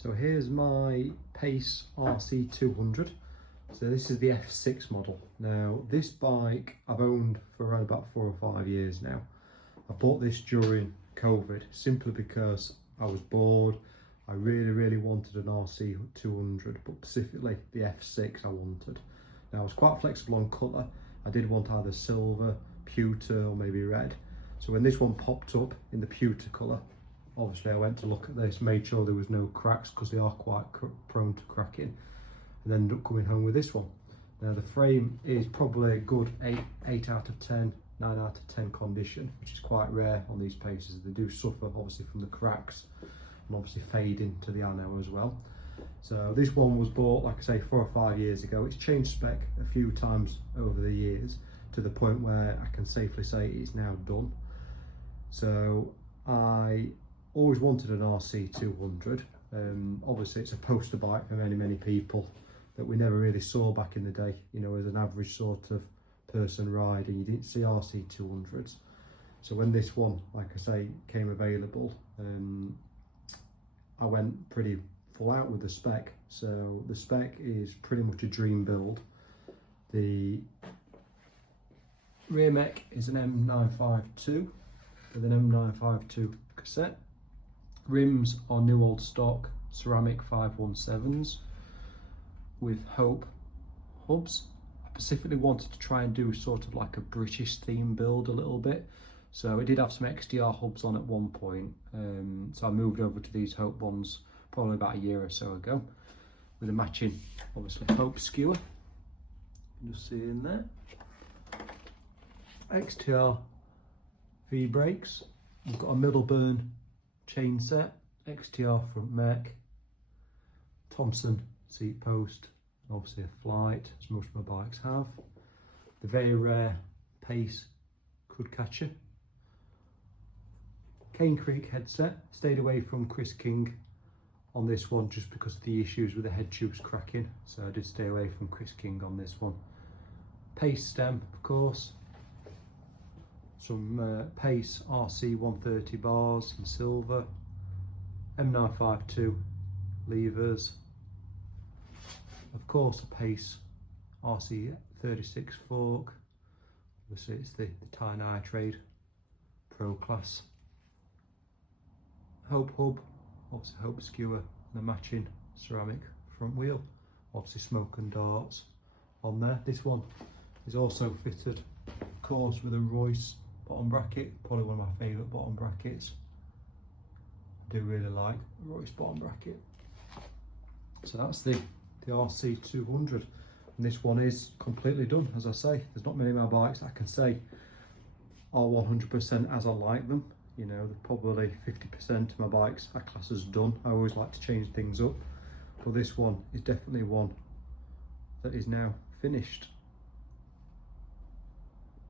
So here's my Pace RC200. So this is the F6 model. Now this bike I've owned for around about 4 or 5 years now. I bought this during COVID simply because I was bored. I really wanted an RC200, but specifically the F6 I wanted. Now I was quite flexible on colour. I did want either silver, pewter or maybe red. So when this one popped up in the pewter colour, obviously I went to look at this, made sure there was no cracks because they are quite prone to cracking, and ended up coming home with this one. Now the frame is probably a good 8 out of 10, 9 out of 10 condition, which is quite rare on these Pacers. They do suffer obviously from the cracks and obviously fade into the anno as well. So this one was bought, like I say, 4 or 5 years ago. It's changed spec a few times over the years to the point where I can safely say it's now done. So I always wanted an RC200. Obviously it's a poster bike for many people that we never really saw back in the day, you know, as an average sort of person riding. You didn't see RC200s. So when this one, like I say, came available, I went pretty full out with the spec. So the spec is pretty much a dream build. The rear mech is an M952 with an M952 cassette. Rims are new old stock ceramic 517s with Hope hubs. I specifically wanted to try and do sort of like a British theme build a little bit. So it did have some XDR hubs on at one point. So I moved over to these Hope ones probably about a year or so ago with a matching, obviously, Hope skewer. You can just see in there. XTR V brakes. We've got a Middleburn chain set, XTR front mech, Thompson seat post, obviously a flight, as most of my bikes have. The very rare Pace crud catcher. Cane Creek headset. Stayed away from Chris King on this one just because of the issues with the head tubes cracking, so I did stay away from Chris King on this one. Pace stem, of course. Some Pace RC130 bars in silver, M952 levers, of course a Pace RC36 fork, obviously it's the Thai Nitrade Pro Class. Hope hub, obviously Hope skewer and a matching ceramic front wheel, obviously smoke and darts on there. This one is also fitted, of course, with a Royce bottom bracket, probably one of my favourite bottom brackets. I do really like the Royce bottom bracket. So that's the RC200, and this one is completely done. As I say, there's not many of my bikes that I can say are 100% as I like them. You know, probably 50% of my bikes I class as done. I always like to change things up, but this one is definitely one that is now finished.